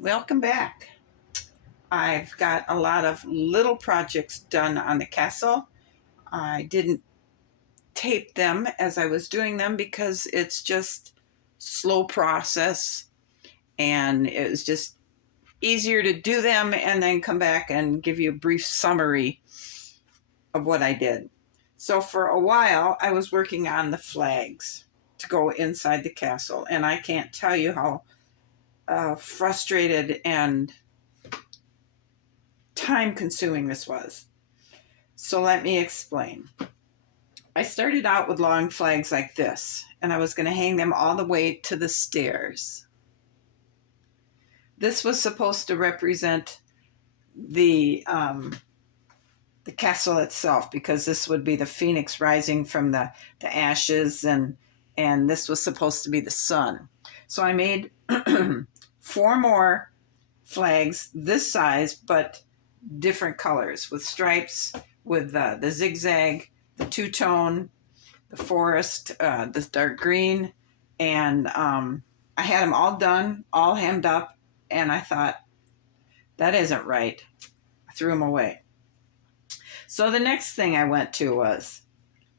Welcome back. I've got a lot of little projects done on the castle. I didn't tape them as I was doing them because it's just slow process and it was just easier to do them and then come back and give you a brief summary of what I did. So for a while I was working on the flags to go inside the castle, and I can't tell you how frustrated and time consuming this was. So let me explain. I started out with long flags like this, and I was going to hang them all the way to the stairs. This was supposed to represent the castle itself, because this would be the phoenix rising from the ashes, and this was supposed to be the sun. So I made 4 more flags this size, but different colors, with stripes, with the zigzag, the two-tone, the forest, this dark green, and I had them all done, all hemmed up, and I thought, that isn't right. I threw them away. So the next thing I went to was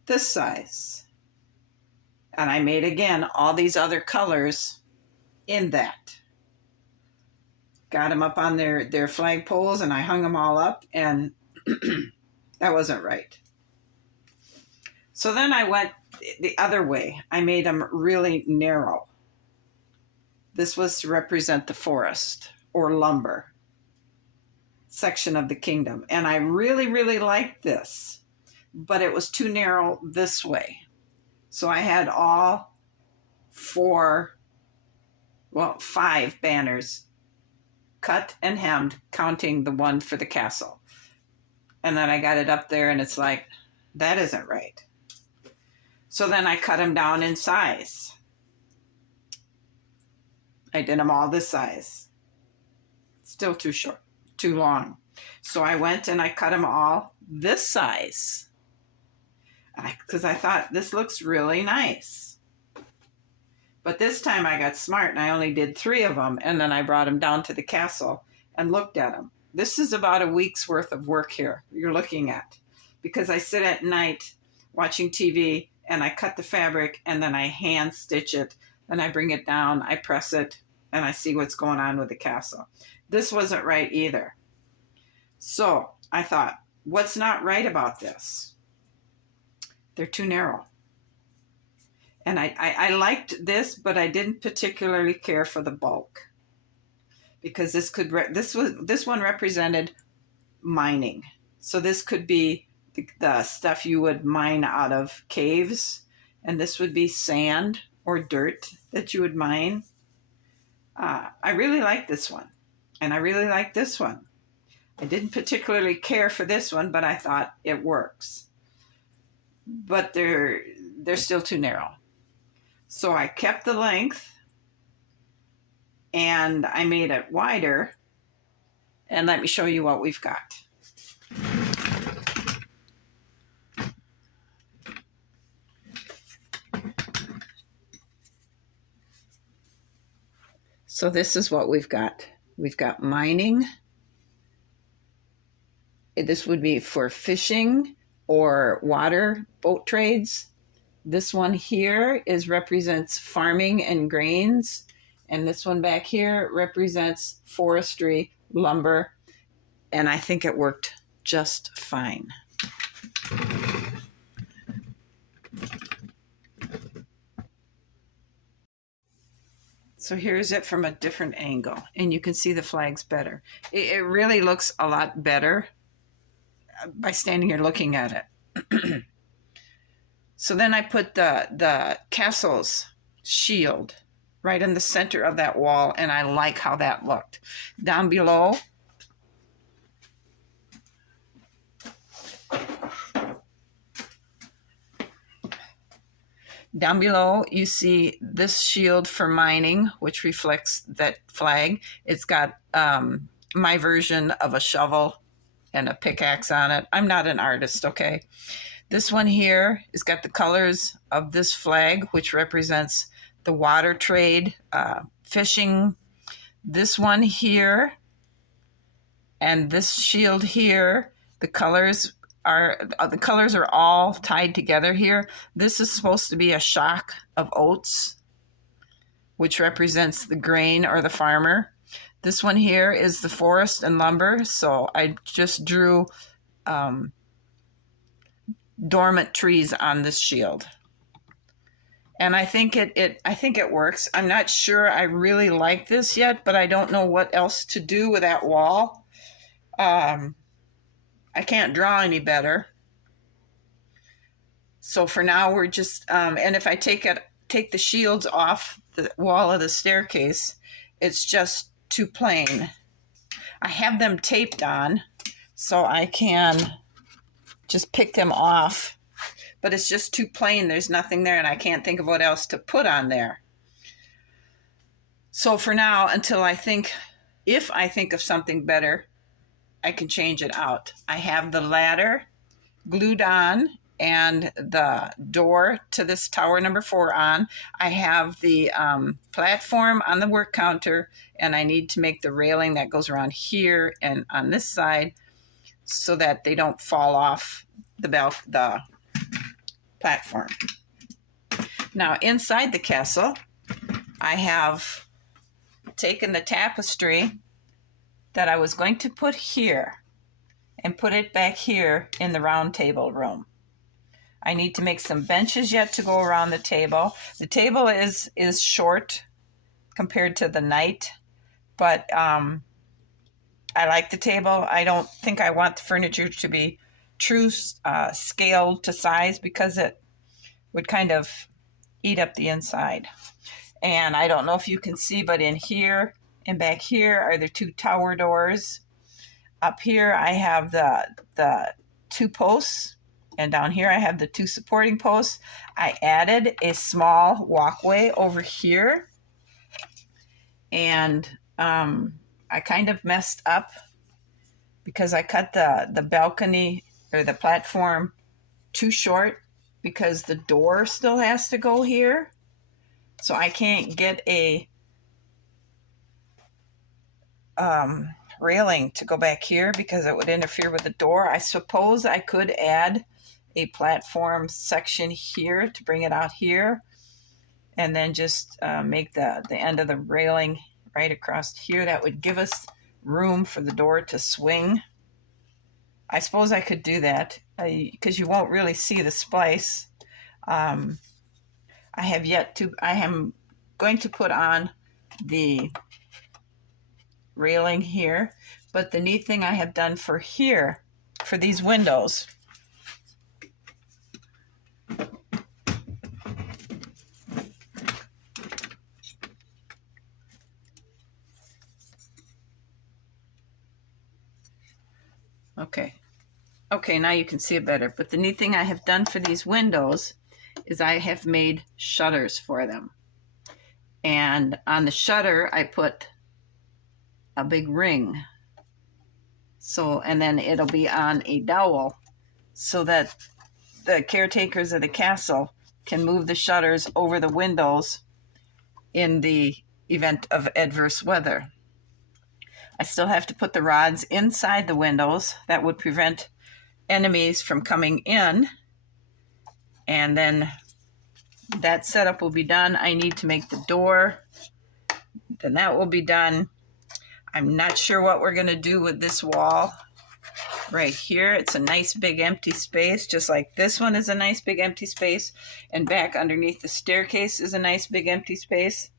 this size, and I made again all these other colors in that. Got them up on their flag poles, and I hung them all up, and that wasn't right. So then I went the other way. I made them really narrow. This was to represent the forest or lumber section of the kingdom. And I really, really liked this, but it was too narrow this way. So I had all 5 banners cut and hemmed, counting the one for the castle. And then I got it up there, and it's like, that isn't right. So then I cut them down in size. I did them all this size. Still too short, too long. So I went and I cut them all this size, because I thought this looks really nice. But this time I got smart, and I only did 3 of them, and then I brought them down to the castle and looked at them. This is about a week's worth of work here you're looking at, because I sit at night watching TV, and I cut the fabric, and then I hand stitch it, and I bring it down, I press it, and I see what's going on with the castle. This wasn't right either. So I thought, what's not right about this? They're too narrow. And I liked this, but I didn't particularly care for the bulk, because this one represented mining. So this could be the stuff you would mine out of caves, and this would be sand or dirt that you would mine. I really like this one, and I really like this one. I didn't particularly care for this one, but I thought it works. But they're still too narrow. So I kept the length, and I made it wider, and let me show you what we've got. So this is what we've got. We've got mining. This would be for fishing or water boat trades. This one here represents farming and grains. And this one back here represents forestry, lumber. And I think it worked just fine. So here's it from a different angle, and you can see the flags better. It really looks a lot better by standing here looking at it. So then I put the castle's shield right in the center of that wall, and I like how that looked. Down below, you see this shield for mining, which reflects that flag. It's got my version of a shovel and a pickaxe on it. I'm not an artist, okay? This one here has got the colors of this flag, which represents the water trade, fishing, this one here and this shield here, the colors are all tied together here. This is supposed to be a shock of oats, which represents the grain or the farmer. This one here is the forest and lumber. So I just drew dormant trees on this shield. And I think it works. I'm not sure I really like this yet, but I don't know what else to do with that wall. I can't draw any better. So for now we're just, and if I take the shields off the wall of the staircase, it's just too plain. I have them taped on so I can just pick them off, but it's just too plain. There's nothing there and I can't think of what else to put on there. So for now, until if I think of something better, I can change it out. I have the ladder glued on and the door to this tower number 4 on. I have the platform on the work counter, and I need to make the railing that goes around here and on this side so that they don't fall off the platform. Now inside the castle, I have taken the tapestry that I was going to put here and put it back here in the round table room. I need to make some benches yet to go around the table. The table is short compared to the knight, but I like the table. I don't think I want the furniture to be true scaled to size because it would kind of eat up the inside. And I don't know if you can see, but in here and back here are the 2 tower doors. Up here I have the 2 posts, and down here I have the 2 supporting posts. I added a small walkway over here, and I kind of messed up because I cut the balcony or the platform too short because the door still has to go here. So I can't get a railing to go back here because it would interfere with the door. I suppose I could add a platform section here to bring it out here, and then just make the end of the railing right across here. That would give us room for the door to swing. I suppose I could do that because you won't really see the splice. I am going to put on the railing here, but the neat thing I have done for here, for these windows, okay, now you can see it better. But the neat thing I have done for these windows is I have made shutters for them. And on the shutter, I put a big ring. So, and then it'll be on a dowel so that the caretakers of the castle can move the shutters over the windows in the event of adverse weather. I still have to put the rods inside the windows that would prevent enemies from coming in. And then that setup will be done. I need to make the door. Then that will be done. I'm not sure what we're going to do with this wall right here. It's a nice big empty space, just like this one is a nice big empty space. And back underneath the staircase is a nice big empty space.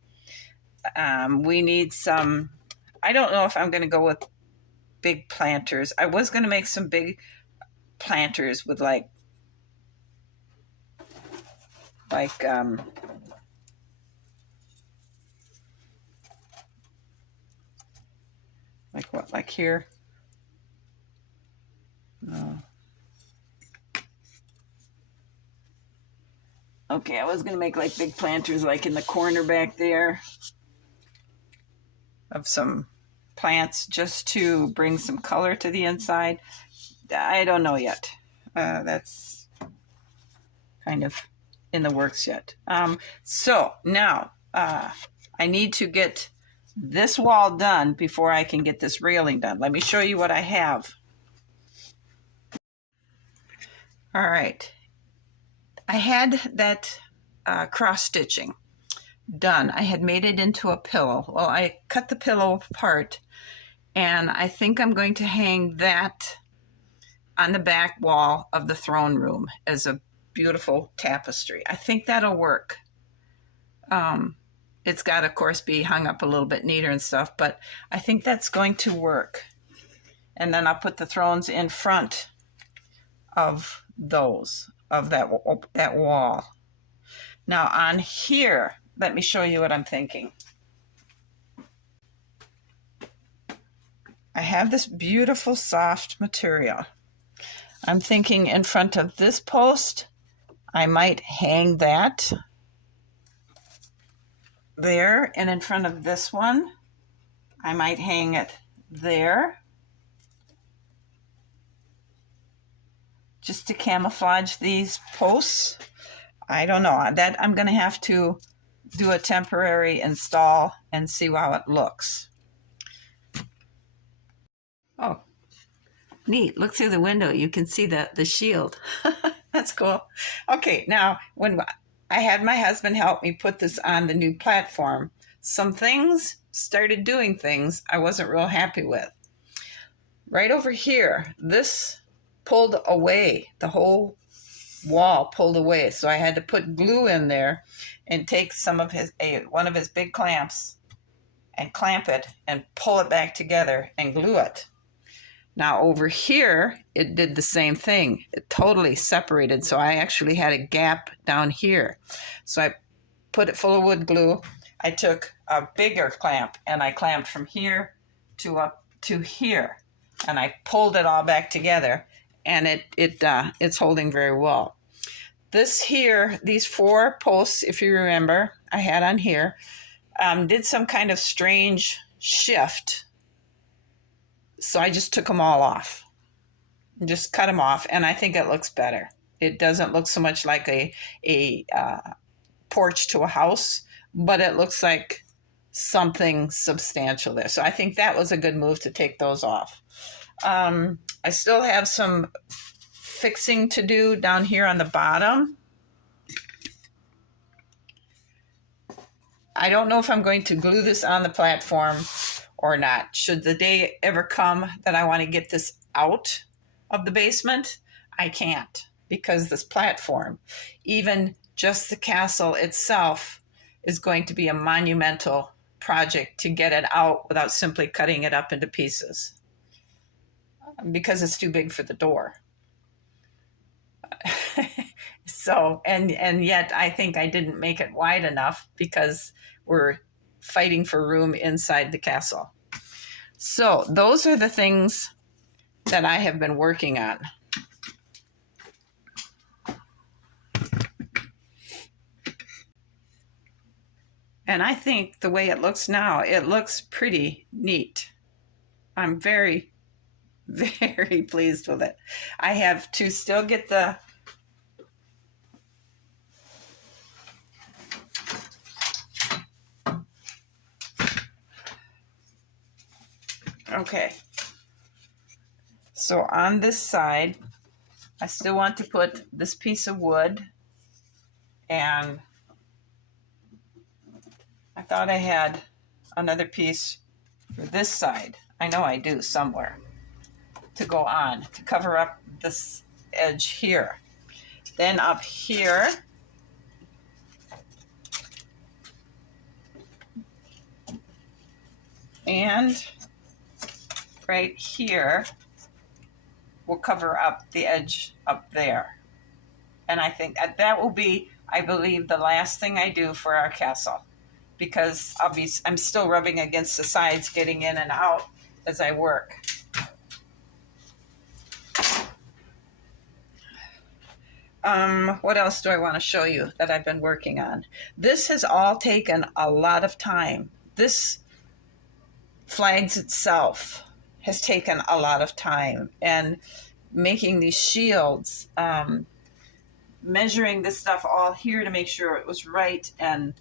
We need some, I don't know if I'm going to go with big planters. I was going to make some big planters with like what, like here? No. Okay, I was gonna make like big planters like in the corner back there of some plants just to bring some color to the inside. I don't know yet. That's kind of in the works yet. So now I need to get this wall done before I can get this railing done. Let me show you what I have. All right. I had that cross stitching done. I had made it into a pillow. Well, I cut the pillow apart, and I think I'm going to hang that on the back wall of the throne room as a beautiful tapestry. I think that'll work. It's got to, of course, be hung up a little bit neater and stuff, but I think that's going to work. And then I'll put the thrones in front of those, of that wall. Now on here, let me show you what I'm thinking. I have this beautiful soft material. I'm thinking in front of this post, I might hang that there, and in front of this one, I might hang it there, just to camouflage these posts. I don't know. That I'm going to have to do a temporary install and see how it looks. Oh, neat. Look through the window. You can see the shield. That's cool. Okay, now when I had my husband help me put this on the new platform, some things started doing things I wasn't real happy with. Right over here, this pulled away. The whole wall pulled away. So I had to put glue in there and take some of one of his big clamps and clamp it and pull it back together and glue it. Now over here, it did the same thing. It totally separated. So I actually had a gap down here. So I put it full of wood glue. I took a bigger clamp and I clamped from here to up to here. And I pulled it all back together, and it's holding very well. This here, these 4 posts, if you remember, I had on here, did some kind of strange shift. So I just took them all off, just cut them off, and I think it looks better. It doesn't look so much like a porch to a house, but it looks like something substantial there. So I think that was a good move to take those off. I still have some fixing to do down here on the bottom. I don't know if I'm going to glue this on the platform or not. Should the day ever come that I want to get this out of the basement, I can't, because this platform, even just the castle itself, is going to be a monumental project to get it out without simply cutting it up into pieces, because it's too big for the door. So, and yet I think I didn't make it wide enough because we're fighting for room inside the castle. So those are the things that I have been working on. And I think the way it looks now, it looks pretty neat. I'm very, very pleased with it. I have to still get the okay. So on this side, I still want to put this piece of wood, and I thought I had another piece for this side. I know I do somewhere to go on to cover up this edge here. Then up here, and right here, we'll cover up the edge up there. And I think that will be, I believe, the last thing I do for our castle, because I'm still rubbing against the sides, getting in and out as I work. What else do I want to show you that I've been working on? This has all taken a lot of time. This flags itself has taken a lot of time, and making these shields, measuring this stuff all here to make sure it was right, and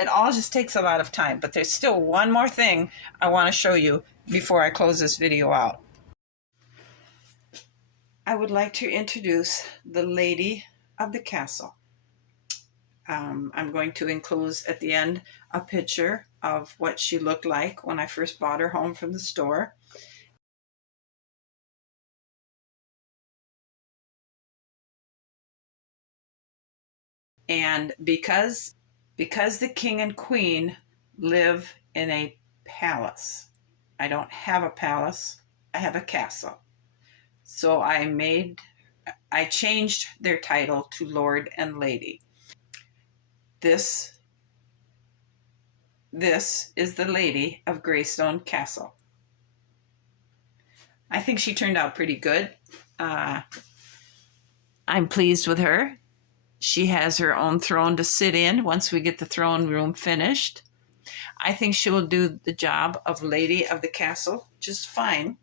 it all just takes a lot of time. But there's still one more thing I want to show you before I close this video out. I would like to introduce the lady of the castle. I'm going to enclose at the end a picture of what she looked like when I first bought her home from the store. And because the king and queen live in a palace, I don't have a palace, I have a castle. So I changed their title to Lord and Lady. This is the lady of Greystone Castle. I think she turned out pretty good. I'm pleased with her. She has her own throne to sit in once we get the throne room finished. I think she will do the job of lady of the castle just fine.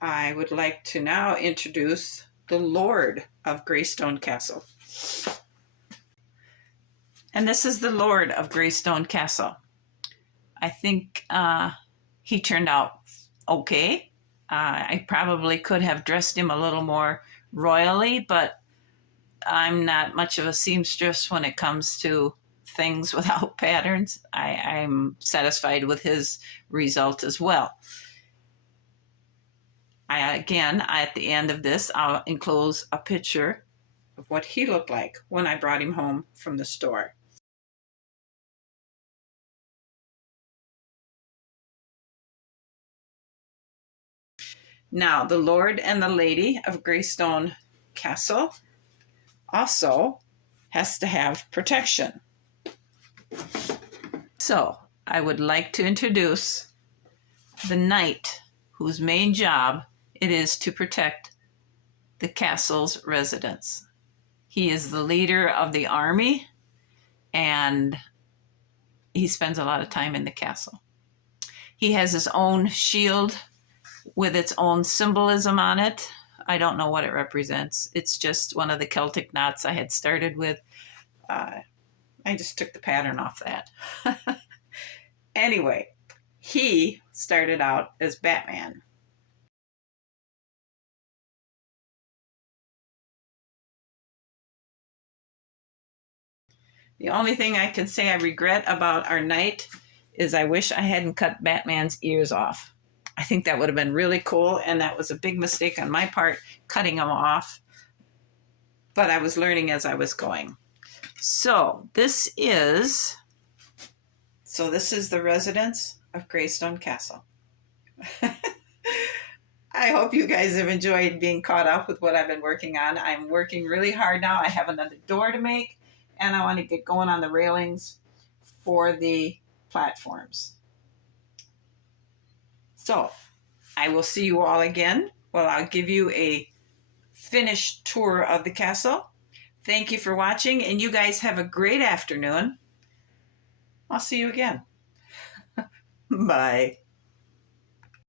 I would like to now introduce the Lord of Greystone Castle. And this is the Lord of Greystone Castle. I think he turned out okay. I probably could have dressed him a little more royally, but I'm not much of a seamstress when it comes to things without patterns. I'm satisfied with his result as well. Again, at the end of this, I'll enclose a picture of what he looked like when I brought him home from the store. Now, the Lord and the Lady of Greystone Castle also has to have protection. So, I would like to introduce the knight whose main job it is to protect the castle's residents. He is the leader of the army, and he spends a lot of time in the castle. He has his own shield with its own symbolism on it. I don't know what it represents. It's just one of the Celtic knots I had started with. I just took the pattern off that. Anyway, he started out as Batman. The only thing I can say I regret about our knight is I wish I hadn't cut Batman's ears off. I think that would have been really cool, and that was a big mistake on my part, cutting them off. But I was learning as I was going. So this is the residence of Greystone Castle. I hope you guys have enjoyed being caught up with what I've been working on. I'm working really hard now. I have another door to make, and I want to get going on the railings for the platforms. So I will see you all again. Well, I'll give you a finished tour of the castle. Thank you for watching, and you guys have a great afternoon. I'll see you again. Bye.